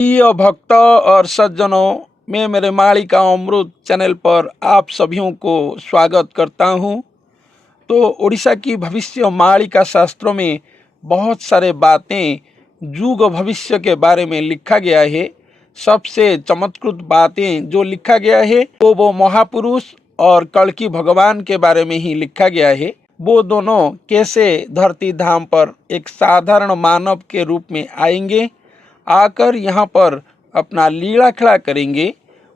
प्रिय भक्त और सज्जनों, मैं मेरे मालिका अमृत चैनल पर आप सभी को स्वागत करता हूं। तो उड़ीसा की भविष्य मालिका शास्त्रों में बहुत सारे बातें युग भविष्य के बारे में लिखा गया है। सबसे चमत्कृत बातें जो लिखा गया है वो महापुरुष और कल्कि भगवान के बारे में ही लिखा गया है। वो दोनों कैसे धरती धाम पर एक साधारण मानव के रूप में आएंगे, आकर यहाँ पर अपना लीला खड़ा करेंगे,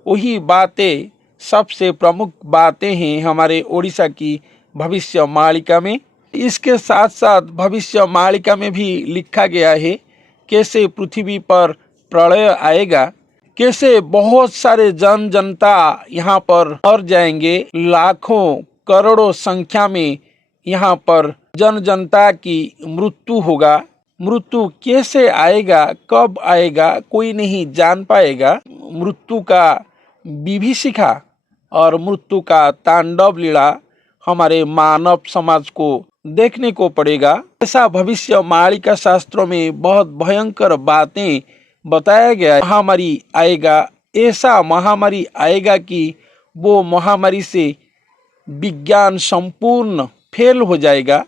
वही बातें सबसे प्रमुख बातें हैं हमारे उड़ीसा की भविष्य मालिका में। इसके साथ साथ भविष्य मालिका में भी लिखा गया है कैसे पृथ्वी पर प्रलय आएगा, कैसे बहुत सारे जनता यहाँ पर मर जाएंगे, लाखों करोड़ों संख्या में यहाँ पर जनता की मृत्यु होगा। मृत्यु कैसे आएगा, कब आएगा, कोई नहीं जान पाएगा। मृत्यु का विभीषिका और मृत्यु का तांडव लीला हमारे मानव समाज को देखने को पड़ेगा। ऐसा भविष्य मालिका शास्त्रों में बहुत भयंकर बातें बताया गया है। महामारी आएगा, ऐसा महामारी आएगा कि वो महामारी से विज्ञान संपूर्ण फेल हो जाएगा,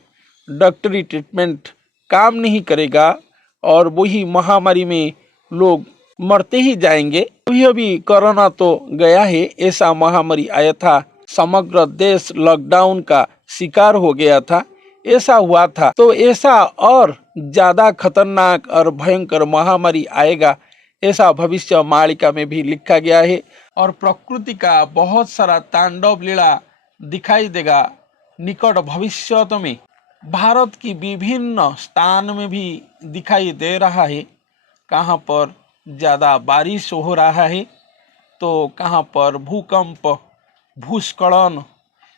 डॉक्टरी ट्रीटमेंट काम नहीं करेगा और वही महामारी में लोग मरते ही जाएंगे। अभी कोरोना तो गया है, ऐसा महामारी आया था, समग्र देश लॉकडाउन का शिकार हो गया था, ऐसा हुआ था। तो ऐसा और ज्यादा खतरनाक और भयंकर महामारी आएगा, ऐसा भविष्य मालिका में भी लिखा गया है। और प्रकृति का बहुत सारा तांडव लीला दिखाई देगा निकट भविष्य में। भारत की विभिन्न स्थान में भी दिखाई दे रहा है, कहाँ पर ज़्यादा बारिश हो रहा है तो कहाँ पर भूकंप, भूस्खलन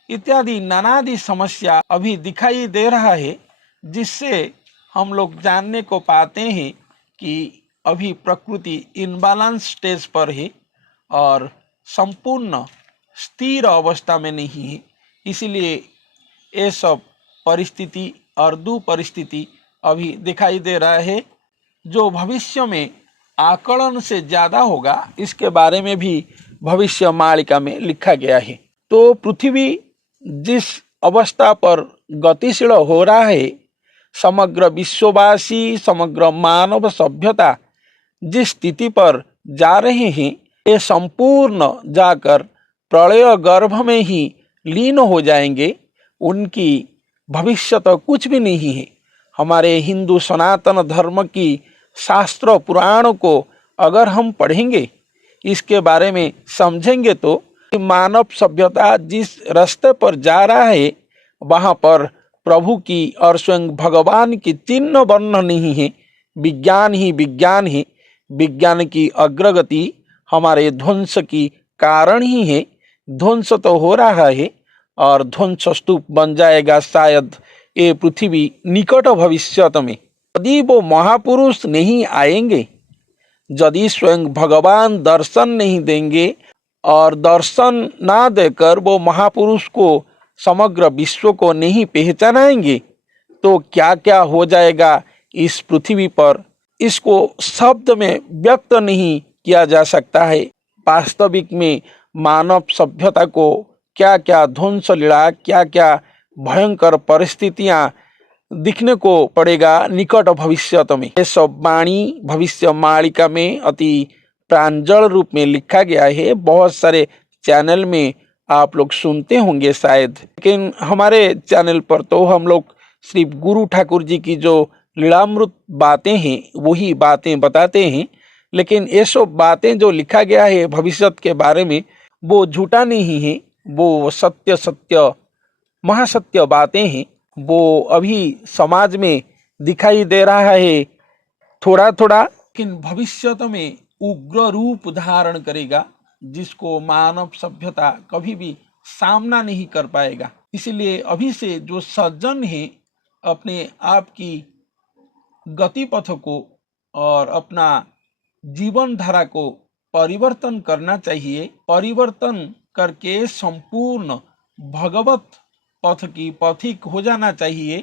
इत्यादि नानादि समस्या अभी दिखाई दे रहा है, जिससे हम लोग जानने को पाते हैं कि अभी प्रकृति इनबैलेंस स्टेज पर है और संपूर्ण स्थिर अवस्था में नहीं है। इसलिए ये सब परिस्थिति और दुपरिस्थिति अभी दिखाई दे रहा है। जो भविष्य में आकलन से ज़्यादा होगा, इसके बारे में भी भविष्य मालिका में लिखा गया है। तो पृथ्वी जिस अवस्था पर गतिशील हो रहा है, समग्र विश्ववासी, समग्र मानव सभ्यता जिस स्थिति पर जा रहे हैं, ये संपूर्ण जाकर प्रलय गर्भ में ही लीन हो जाएंगे। उनकी भविष्य तो कुछ भी नहीं है। हमारे हिंदू सनातन धर्म की शास्त्र पुराणों को अगर हम पढ़ेंगे, इसके बारे में समझेंगे, तो मानव सभ्यता जिस रास्ते पर जा रहा है वहाँ पर प्रभु की और स्वयं भगवान की चिन्ह वर्ण नहीं है। विज्ञान ही विज्ञान है। विज्ञान की अग्रगति हमारे ध्वंस की कारण ही है। ध्वंस तो हो रहा है और ध्वंस स्तूप बन जाएगा शायद ये पृथ्वी निकट भविष्य में। यदि वो महापुरुष नहीं आएंगे, यदि स्वयं भगवान दर्शन नहीं देंगे और दर्शन ना देकर वो महापुरुष को समग्र विश्व को नहीं पहचानाएंगे, तो क्या क्या हो जाएगा इस पृथ्वी पर, इसको शब्द में व्यक्त नहीं किया जा सकता है। वास्तविक में मानव सभ्यता को क्या क्या ध्वंस लीला, क्या क्या भयंकर परिस्थितियां दिखने को पड़ेगा निकट भविष्य में। ये सब वाणी भविष्य मालिका में अति प्रांजल रूप में लिखा गया है। बहुत सारे चैनल में आप लोग सुनते होंगे शायद, लेकिन हमारे चैनल पर तो हम लोग सिर्फ गुरु ठाकुर जी की जो लीलामृत बातें हैं वही बातें बताते हैं। लेकिन ये सब बातें जो लिखा गया है भविष्य के बारे में, वो झूठा नहीं है, वो सत्य सत्य महासत्य बातें हैं। वो अभी समाज में दिखाई दे रहा है थोड़ा थोड़ा, लेकिन भविष्य में उग्र रूप धारण करेगा, जिसको मानव सभ्यता कभी भी सामना नहीं कर पाएगा। इसलिए अभी से जो सज्जन है, अपने आप की गति पथ को और अपना जीवन धारा को परिवर्तन करना चाहिए। परिवर्तन करके संपूर्ण भगवत पथ की पथिक हो जाना चाहिए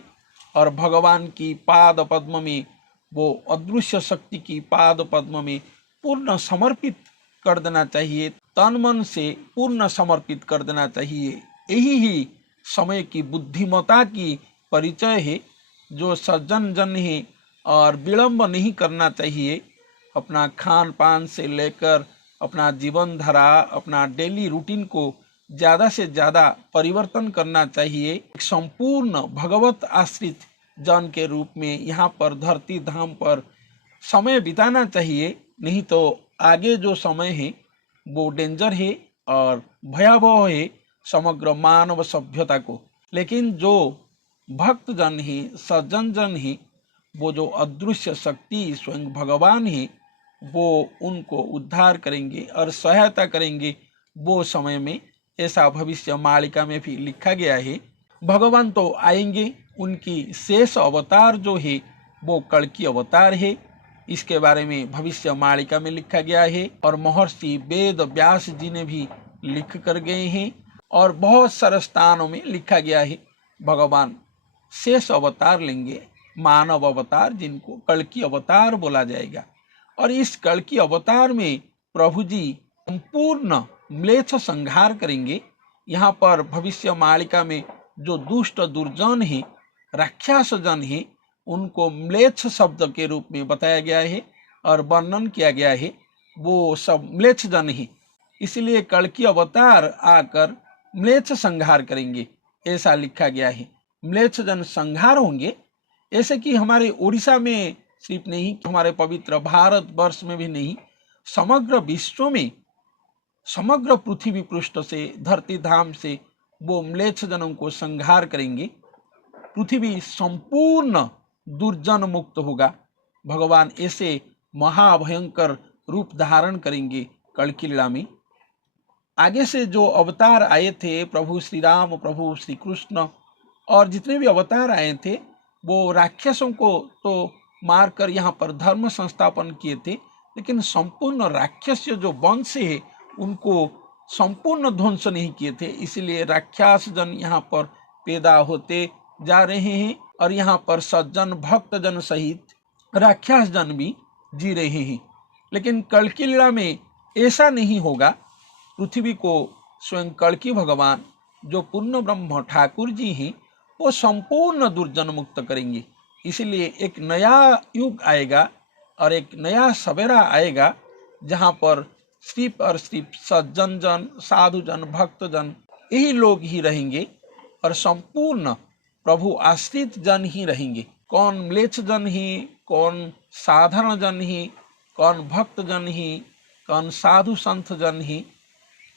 और भगवान की पाद पद्म में, वो अदृश्य शक्ति की पाद पद्म में पूर्ण समर्पित कर देना चाहिए, तन मन से पूर्ण समर्पित कर देना चाहिए। यही ही समय की बुद्धिमत्ता की परिचय है। जो सज्जन जन है और विलंब नहीं करना चाहिए, अपना खान पान से लेकर अपना जीवन धारा, अपना डेली रूटीन को ज़्यादा से ज़्यादा परिवर्तन करना चाहिए। एक संपूर्ण भगवत आश्रित जन के रूप में यहाँ पर धरती धाम पर समय बिताना चाहिए। नहीं तो आगे जो समय है वो डेंजर है और भयावह है समग्र मानव सभ्यता को। लेकिन जो भक्त जन है, सज्जन जन है, वो जो अदृश्य शक्ति स्वयं भगवान है, वो उनको उद्धार करेंगे और सहायता करेंगे वो समय में। ऐसा भविष्य मालिका में भी लिखा गया है। भगवान तो आएंगे, उनकी शेष अवतार जो है वो कल्कि अवतार है। इसके बारे में भविष्य मालिका में लिखा गया है और महर्षि वेद व्यास जी ने भी लिख कर गए हैं और बहुत सारे स्थानों में लिखा गया है। भगवान शेष अवतार लेंगे, मानव अवतार, जिनको कल्कि अवतार बोला जाएगा। और इस कल्कि अवतार में प्रभु जी संपूर्ण म्लेच्छ संहार करेंगे। यहाँ पर भविष्य मालिका में जो दुष्ट दुर्जन है, राक्षस जन है, उनको म्लेच्छ शब्द के रूप में बताया गया है और वर्णन किया गया है। वो सब म्लेच्छ जन है, इसलिए कल्कि अवतार आकर म्लेच्छ संहार करेंगे, ऐसा लिखा गया है। म्लेच्छ जन संहार होंगे। ऐसे कि हमारे उड़ीसा में सिर्फ नहीं, हमारे पवित्र भारत वर्ष में भी नहीं, समग्र विश्व में, समग्र पृथ्वी पृष्ठ से, धरती धाम से वो म्लेच्छ जनों को संहार करेंगे। पृथ्वी संपूर्ण दुर्जन मुक्त होगा। भगवान ऐसे महाभयंकर रूप धारण करेंगे कल्कि लीला में। आगे से जो अवतार आए थे, प्रभु श्री राम, प्रभु श्री कृष्ण और जितने भी अवतार आए थे, वो राक्षसों को तो मारकर यहाँ पर धर्म संस्थापन किए थे, लेकिन संपूर्ण राक्षस जो वंश है उनको संपूर्ण ध्वंस नहीं किए थे। इसलिए राक्षस जन यहाँ पर पैदा होते जा रहे हैं और यहाँ पर सज्जन भक्त जन सहित राक्षस जन भी जी रहे हैं। लेकिन कल्कि लीला में ऐसा नहीं होगा। पृथ्वी को स्वयं कल्कि भगवान जो पूर्ण ब्रह्म ठाकुर जी हैं, वो संपूर्ण दुर्जन मुक्त करेंगे। इसलिए एक नया युग आएगा और एक नया सवेरा आएगा जहाँ पर सिर्फ और सिर्फ सज्जन जन, साधु जन, भक्त जन, यही लोग ही रहेंगे और संपूर्ण प्रभु आश्रित जन ही रहेंगे। कौन म्लेच्छ जन ही, कौन साधारण जन ही, कौन भक्त जन ही, कौन साधु संत जन ही,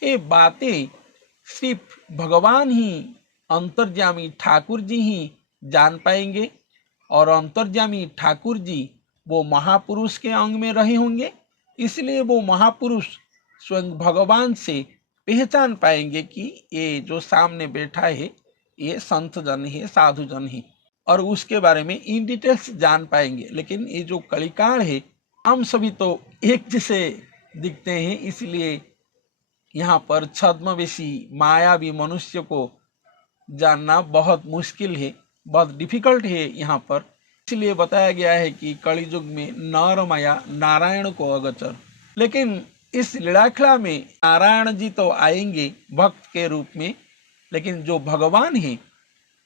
ये बातें सिर्फ भगवान ही, अंतर्यामी ठाकुर जी ही जान पाएंगे। और अंतर्यामी ठाकुर जी वो महापुरुष के अंग में रहे होंगे, इसलिए वो महापुरुष स्वयं भगवान से पहचान पाएंगे कि ये जो सामने बैठा है ये संत जन है, साधु जन है, और उसके बारे में इन डिटेल्स जान पाएंगे। लेकिन ये जो कलिकाल है, हम सभी तो एक जैसे दिखते हैं, इसलिए यहाँ पर छद्मवेशी मायावी मनुष्य को जानना बहुत मुश्किल है, बहुत डिफिकल्ट है यहाँ पर। इसलिए बताया गया है कि कलियुग में नर माया नारायण को अगोचर। लेकिन इस लीलाखला में नारायण जी तो आएंगे भक्त के रूप में, लेकिन जो भगवान है,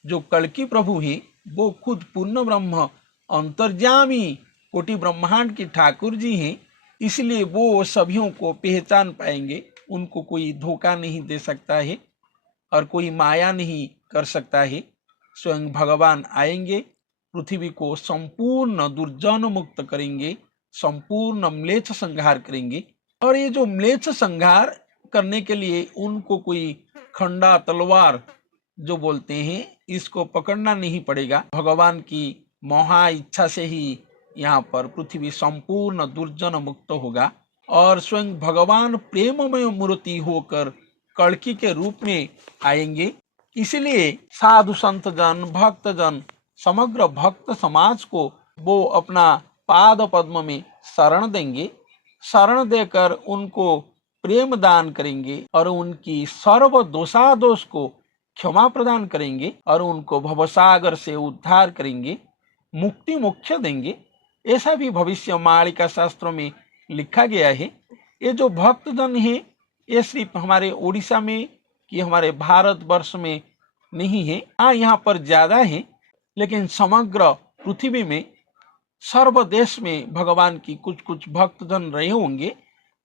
जो कल्कि प्रभु हैं, वो खुद पूर्ण ब्रह्म अंतर्यामी कोटि ब्रह्मांड के ठाकुर जी हैं। इसलिए वो सभियों को पहचान पाएंगे, उनको कोई धोखा नहीं दे सकता है और कोई माया नहीं कर सकता है। स्वयं भगवान आएंगे, पृथ्वी को संपूर्ण दुर्जन मुक्त करेंगे, संपूर्ण म्लेच्छ संहार करेंगे। और ये जो म्लेच्छ संहार करने के लिए उनको कोई खंडा तलवार जो बोलते हैं, इसको पकड़ना नहीं पड़ेगा। भगवान की महा इच्छा से ही यहाँ पर पृथ्वी संपूर्ण दुर्जन मुक्त होगा और स्वयं भगवान प्रेममय मूर्ति होकर कल्कि के रूप में आएंगे। इसलिए साधु संत जन, भक्त जन, समग्र भक्त समाज को वो अपना पाद पद्म में शरण देंगे। शरण देकर उनको प्रेम दान करेंगे और उनकी सर्व दोषादोष को क्षमा प्रदान करेंगे और उनको भवसागर से उद्धार करेंगे, मुक्ति मोक्ष देंगे। ऐसा भी भविष्य मालिका शास्त्रों में लिखा गया है। ये जो भक्तजन है ये सिर्फ हमारे उड़ीसा में कि हमारे भारतवर्ष में नहीं है। हाँ, यहाँ पर ज़्यादा है, लेकिन समग्र पृथ्वी में सर्व देश में भगवान की कुछ कुछ भक्तजन रहे होंगे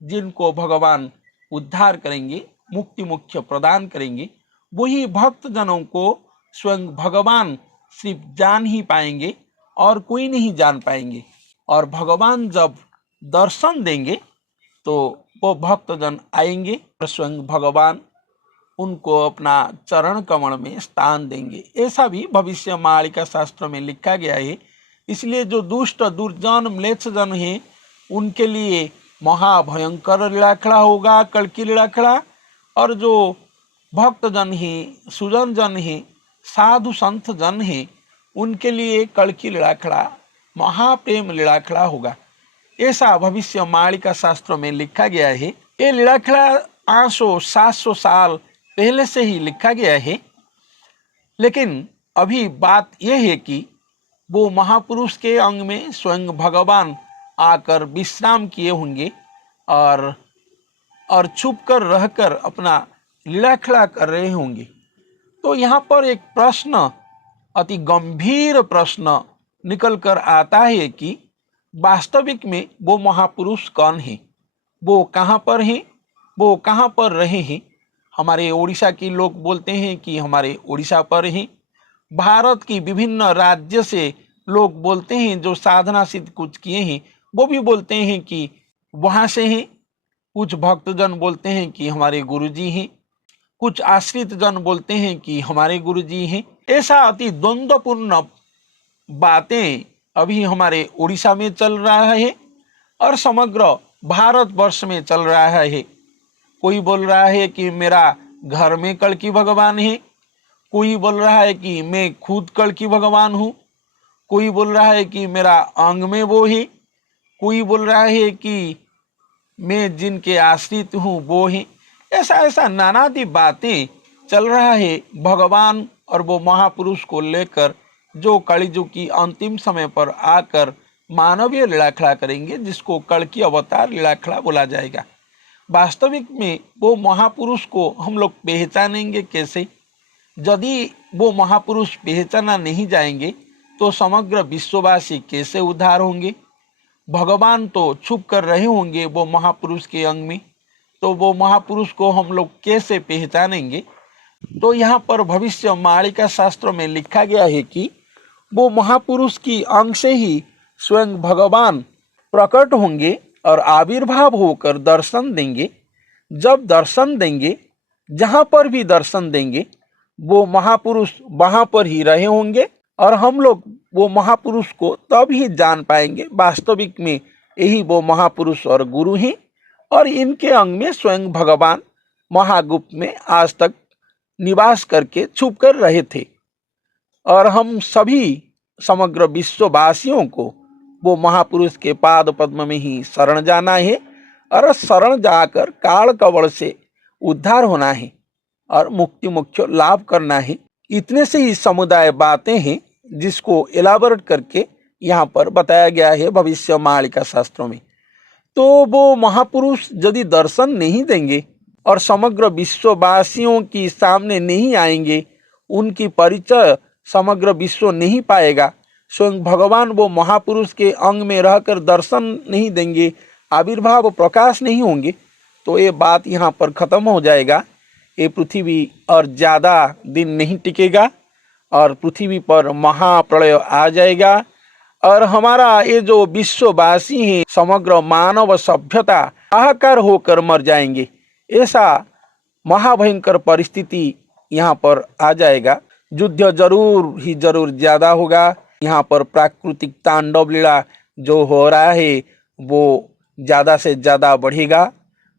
जिनको भगवान उद्धार करेंगे, मुक्ति मोक्ष प्रदान करेंगे। वही भक्तजनों को स्वयं भगवान सिर्फ जान ही पाएंगे और कोई नहीं जान पाएंगे। और भगवान जब दर्शन देंगे तो वो भक्तजन आएंगे और स्वयं भगवान उनको अपना चरण कमल में स्थान देंगे। ऐसा भी भविष्य मालिका शास्त्र में लिखा गया है। इसलिए जो दुष्ट दुर्जन म्लेच्छजन हैं उनके लिए महाभयंकर लीलाखड़ा होगा, कल्कि लीलाखड़ा। और जो भक्तजन हैं, सुजन जन हैं, साधु संत जन हैं, उनके लिए कल्कि लीलाखड़ा, महाप्रेम लीलाखड़ा होगा। ऐसा भविष्य मालिका शास्त्र में लिखा गया है। ये लीलाखड़ा 500-700 साल पहले से ही लिखा गया है। लेकिन अभी बात यह है कि वो महापुरुष के अंग में स्वयं भगवान आकर विश्राम किए होंगे और छुप कर रहकर अपना लीलाखड़ा कर रहे होंगे। तो यहाँ पर एक प्रश्न, अति गंभीर प्रश्न निकल कर आता है कि वास्तविक में वो महापुरुष कौन है, वो कहाँ पर हैं, वो कहाँ पर रहे हैं। हमारे उड़ीसा के लोग बोलते हैं कि हमारे उड़ीसा पर हैं। भारत की विभिन्न राज्य से लोग बोलते हैं जो साधना सिद्ध कुछ किए हैं, वो भी बोलते हैं कि वहाँ से हैं। कुछ भक्तजन बोलते हैं कि हमारे गुरुजी हैं, कुछ आश्रित जन बोलते हैं कि हमारे गुरुजी हैं। ऐसा अति द्वंद्वपूर्ण बातें अभी हमारे उड़ीसा में चल रहा है और समग्र भारतवर्ष में चल रहा है। कोई बोल रहा है कि मेरा घर में कल्कि भगवान है, कोई बोल रहा है कि मैं खुद कल्कि भगवान हूँ, कोई बोल रहा है कि मेरा अंग में वो है, कोई बोल रहा है कि मैं जिनके आश्रित हूँ वो है। ऐसा नानादी बातें चल रहा है भगवान और वो महापुरुष को लेकर, जो कलियुग की अंतिम समय पर आकर मानवीय लीलाखड़ा करेंगे, जिसको कल्कि अवतार लीलाखड़ा बोला जाएगा। वास्तविक में वो महापुरुष को हम लोग पहचानेंगे कैसे? यदि वो महापुरुष पहचाना नहीं जाएंगे तो समग्र विश्ववासी कैसे उद्धार होंगे? भगवान तो छुप कर रहे होंगे वो महापुरुष के अंग में, तो वो महापुरुष को हम लोग कैसे पहचानेंगे? तो यहाँ पर भविष्य मालिका शास्त्र में लिखा गया है कि वो महापुरुष की अंग से ही स्वयं भगवान प्रकट होंगे और आविर्भाव होकर दर्शन देंगे। जब दर्शन देंगे, जहाँ पर भी दर्शन देंगे, वो महापुरुष वहाँ पर ही रहे होंगे और हम लोग वो महापुरुष को तब ही जान पाएंगे। वास्तविक में यही वो महापुरुष और गुरु हैं और इनके अंग में स्वयं भगवान महागुप्त में आज तक निवास करके छुप कर रहे थे। और हम सभी समग्र विश्ववासियों को वो महापुरुष के पाद पद्म में ही शरण जाना है और शरण जाकर काल कवल से उद्धार होना है और मुक्ति मोक्ष लाभ करना है। इतने से ही समुदाय बातें हैं जिसको एलाबोरेट करके यहाँ पर बताया गया है भविष्य मालिका शास्त्रों में। तो वो महापुरुष यदि दर्शन नहीं देंगे और समग्र विश्ववासियों की सामने नहीं आएंगे, उनकी परिचय समग्र विश्व नहीं पाएगा, स्वयं भगवान वो महापुरुष के अंग में रहकर दर्शन नहीं देंगे, आविर्भाव प्रकाश नहीं होंगे, तो ये बात यहाँ पर खत्म हो जाएगा। ये पृथ्वी और ज़्यादा दिन नहीं टिकेगा और पृथ्वी पर महाप्रलय आ जाएगा और हमारा ये जो विश्ववासी हैं, समग्र मानव सभ्यता हाहाकार होकर मर जाएंगे। ऐसा महाभयंकर परिस्थिति यहाँ पर आ जाएगा। युद्ध जरूर ही जरूर ज़्यादा होगा। यहाँ पर प्राकृतिक तांडव लीला जो हो रहा है वो ज़्यादा से ज़्यादा बढ़ेगा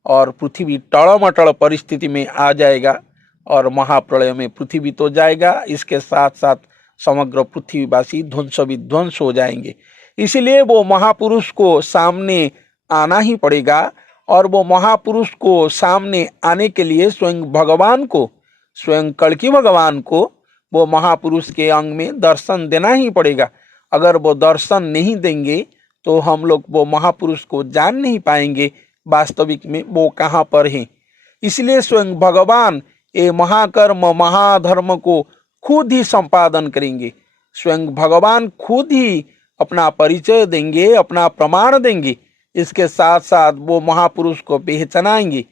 और पृथ्वी टड़मटड़ परिस्थिति में आ जाएगा और महाप्रलय में पृथ्वी तो जाएगा, इसके साथ साथ समग्र पृथ्वीवासी ध्वंस विध्वंस हो जाएंगे। इसीलिए वो महापुरुष को सामने आना ही पड़ेगा और वो महापुरुष को सामने आने के लिए स्वयं भगवान को, स्वयं कल्कि भगवान को वो महापुरुष के अंग में दर्शन देना ही पड़ेगा। अगर वो दर्शन नहीं देंगे तो हम लोग वो महापुरुष को जान नहीं पाएंगे वास्तविक में वो कहाँ पर हैं। इसलिए स्वयं भगवान ये महाकर्म महाधर्म को खुद ही संपादन करेंगे। स्वयं भगवान खुद ही अपना परिचय देंगे, अपना प्रमाण देंगे। इसके साथ साथ वो महापुरुष को पहचानाएंगे।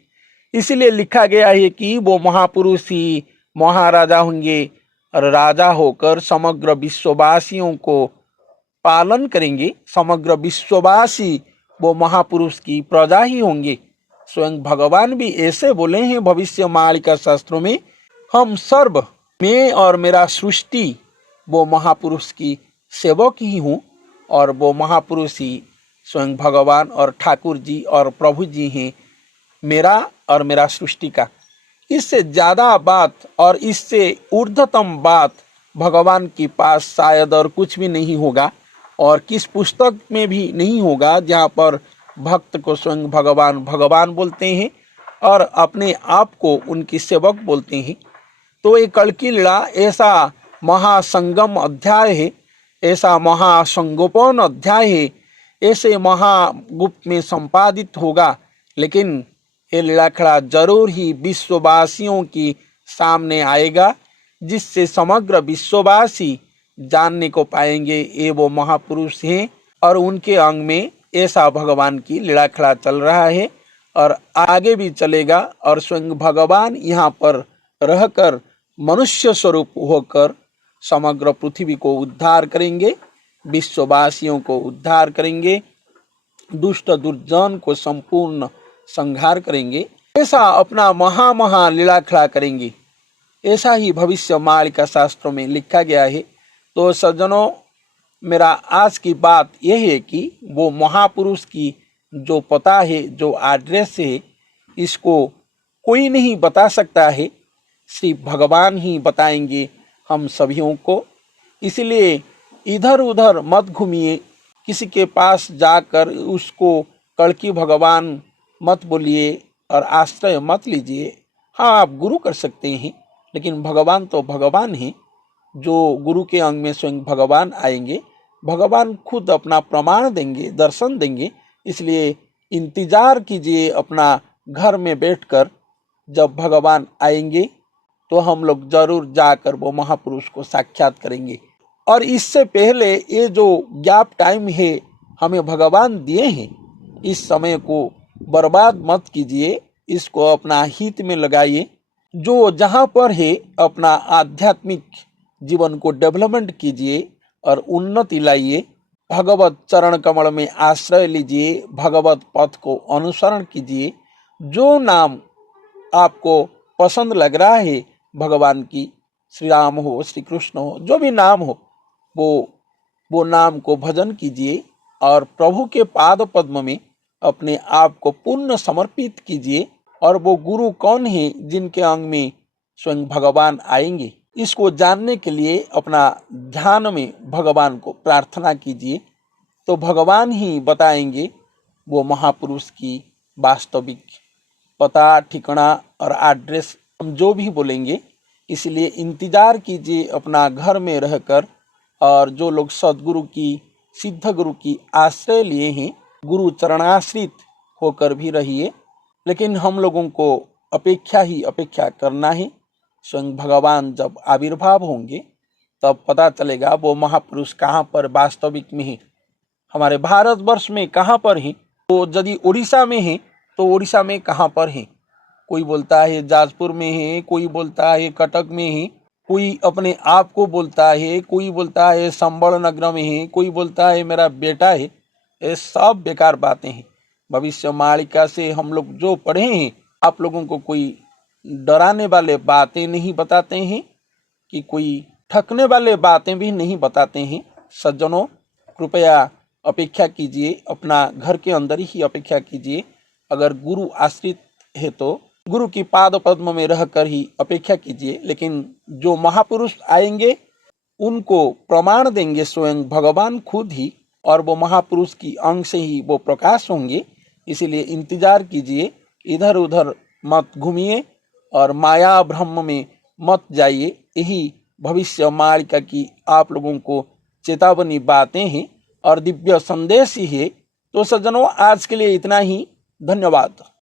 इसलिए लिखा गया है कि वो महापुरुष ही महाराजा होंगे और राजा होकर समग्र विश्ववासियों को पालन करेंगे। समग्र विश्ववासी वो महापुरुष की प्रजा ही होंगे। स्वयं भगवान भी ऐसे बोले हैं भविष्य मालिका शास्त्रों में, हम सर्व मैं और मेरा सृष्टि वो महापुरुष की सेवक ही हूँ और वो महापुरुष ही स्वयं भगवान और ठाकुर जी और प्रभु जी हैं मेरा और मेरा सृष्टि का। इससे ज़्यादा बात और इससे ऊर्ध्वतम बात भगवान के पास शायद और कुछ भी नहीं होगा और किस पुस्तक में भी नहीं होगा जहाँ पर भक्त को स्वयं भगवान भगवान बोलते हैं और अपने आप को उनकी सेवक बोलते हैं। तो ये कल की लीला ऐसा महासंगम अध्याय है, ऐसा महासंगोपन अध्याय है, ऐसे महागुप्त में संपादित होगा। लेकिन ये लीलाखड़ा जरूर ही विश्ववासियों की सामने आएगा, जिससे समग्र विश्ववासी जानने को पाएंगे ये वो महापुरुष हैं और उनके अंग में ऐसा भगवान की लीलाखड़ा चल रहा है और आगे भी चलेगा। और स्वयं भगवान यहाँ पर रहकर मनुष्य स्वरूप होकर समग्र पृथ्वी को उद्धार करेंगे, विश्ववासियों को उद्धार करेंगे, दुष्ट दुर्जन को संपूर्ण संहार करेंगे। ऐसा अपना महा लीलाखड़ा करेंगे। ऐसा ही भविष्य मालिका शास्त्रों में लिखा गया है। तो सज्जनों, मेरा आज की बात यह है कि वो महापुरुष की जो पता है, जो एड्रेस है, इसको कोई नहीं बता सकता है, सिर्फ भगवान ही बताएंगे हम सभियों को। इसलिए इधर उधर मत घूमिए, किसी के पास जाकर उसको कड़की भगवान मत बोलिए और आश्रय मत लीजिए। हाँ, आप गुरु कर सकते हैं, लेकिन भगवान तो भगवान हैं। जो गुरु के अंग में स्वयं भगवान आएंगे, भगवान खुद अपना प्रमाण देंगे, दर्शन देंगे। इसलिए इंतजार कीजिए अपना घर में बैठकर, जब भगवान आएंगे तो हम लोग जरूर जाकर वो महापुरुष को साक्षात करेंगे। और इससे पहले ये जो गैप टाइम है हमें भगवान दिए हैं, इस समय को बर्बाद मत कीजिए, इसको अपना हित में लगाइए। जो जहाँ पर है अपना आध्यात्मिक जीवन को डेवलपमेंट कीजिए और उन्नति लाइए। भगवत चरण कमल में आश्रय लीजिए, भगवत पथ को अनुसरण कीजिए। जो नाम आपको पसंद लग रहा है भगवान की, श्री राम हो, श्री कृष्ण हो, जो भी नाम हो, वो नाम को भजन कीजिए और प्रभु के पाद पद्म में अपने आप को पूर्ण समर्पित कीजिए। और वो गुरु कौन है जिनके अंग में स्वयं भगवान आएंगे, इसको जानने के लिए अपना ध्यान में भगवान को प्रार्थना कीजिए। तो भगवान ही बताएंगे वो महापुरुष की वास्तविक पता, ठिकाना और एड्रेस हम जो भी बोलेंगे। इसलिए इंतजार कीजिए अपना घर में रहकर। और जो लोग सदगुरु की, सिद्ध गुरु की आश्रय लिए हैं, गुरु चरणाश्रित होकर भी रहिए। लेकिन हम लोगों को अपेक्षा करना है। स्वयं भगवान जब आविर्भाव होंगे तब पता चलेगा वो महापुरुष कहाँ पर वास्तविक में है, हमारे भारतवर्ष में कहाँ पर है। तो यदि उड़ीसा में है तो उड़ीसा में कहाँ पर है। कोई बोलता है जाजपुर में है, कोई बोलता है कटक में है, कोई अपने आप को बोलता है, कोई बोलता है संबल नगर में है, कोई बोलता है मेरा बेटा है। ये सब बेकार बातें हैं। भविष्य मालिका से हम लोग जो पढ़े हैं, आप लोगों को कोई डराने वाले बातें नहीं बताते हैं कि कोई ठकने वाले बातें भी नहीं बताते हैं। सज्जनों, कृपया अपेक्षा कीजिए, अपना घर के अंदर ही अपेक्षा कीजिए। अगर गुरु आश्रित है तो गुरु की पाद पद्म में रहकर ही अपेक्षा कीजिए। लेकिन जो महापुरुष आएंगे उनको प्रमाण देंगे स्वयं भगवान खुद ही, और वो महापुरुष की अंग से ही वो प्रकाश होंगे। इसीलिए इंतजार कीजिए, इधर उधर मत घूमिए और माया ब्रह्म में मत जाइए। यही भविष्य मालिका की आप लोगों को चेतावनी बातें हैं। और दिव्य संदेश ही है। तो सज्जनों, आज के लिए इतना ही। धन्यवाद।